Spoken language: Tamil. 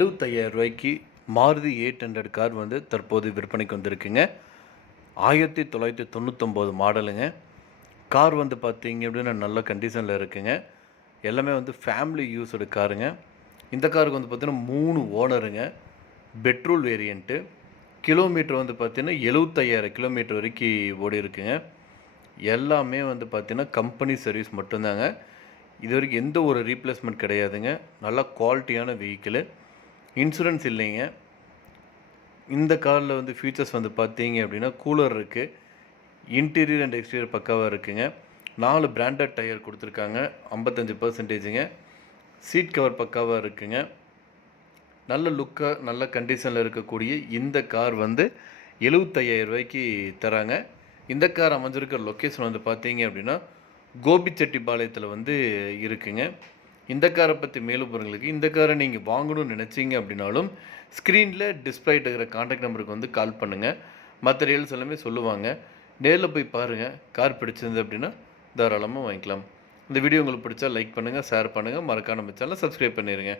ரூ. 75,000க்கு மாருதி 800 கார் வந்து தற்போது விற்பனைக்கு வந்திருக்குங்க. 1999 மாடலுங்க. கார் வந்து பார்த்தீங்க அப்படின்னா நல்ல கண்டிஷனில் இருக்குங்க. எல்லாமே வந்து ஃபேமிலி யூஸ்டு காருங்க. இந்த காருக்கு வந்து பார்த்தீங்கன்னா 3 ஓனருங்க. Petrol variant. கிலோமீட்டர் வந்து பார்த்தீங்கன்னா 75,000 கிலோமீட்டர் வரைக்கும் ஓடி இருக்குங்க. எல்லாமே வந்து பார்த்தீங்கன்னா கம்பெனி சர்வீஸ் மட்டும்தாங்க. இது வரைக்கும் எந்த ஒரு ரீப்ளேஸ்மெண்ட் கிடையாதுங்க. நல்லா குவாலிட்டியான வெஹிக்கிளு. இன்சூரன்ஸ் இல்லைங்க. இந்த காரில் வந்து ஃபீச்சர்ஸ் வந்து பார்த்தீங்க அப்படின்னா கூலர் இருக்குது. இன்டீரியர் அண்ட் எக்ஸ்டீரியர் பக்காவாக இருக்குங்க. 4 பிராண்டட் டயர் கொடுத்துருக்காங்க. 55%ங்க. சீட் கவர் பக்காவாக இருக்குங்க. நல்ல லுக்காக நல்ல கண்டிஷனில் இருக்கக்கூடிய இந்த கார் வந்து ரூ. 75,000க்கு தராங்க. இந்த கார் அமைஞ்சிருக்கிற லொக்கேஷன் வந்து பார்த்தீங்க அப்படின்னா கோபிச்செட்டிப்பாளையத்தில் வந்து இருக்குங்க. இந்த காரை பற்றி மேலும் விவரங்களுக்கு இந்த காரை நீங்கள் வாங்கணும்னு நினச்சிங்க அப்படின்னாலும் ஸ்க்ரீனில் டிஸ்பிளே இருக்கிற கான்டாக்ட் நம்பருக்கு வந்து கால் பண்ணுங்கள். மற்ற டீல்ஸ் எல்லாமே சொல்லுவாங்க. நேரில் போய் பாருங்கள். கார் பிடிச்சிருந்து அப்படின்னா தாராளமாக வாங்கிக்கலாம். இந்த வீடியோ உங்களுக்கு பிடிச்சா லைக் பண்ணுங்கள், ஷேர் பண்ணுங்கள், மறக்காம நம்ம சேனலை சப்ஸ்கிரைப் பண்ணிடுங்க.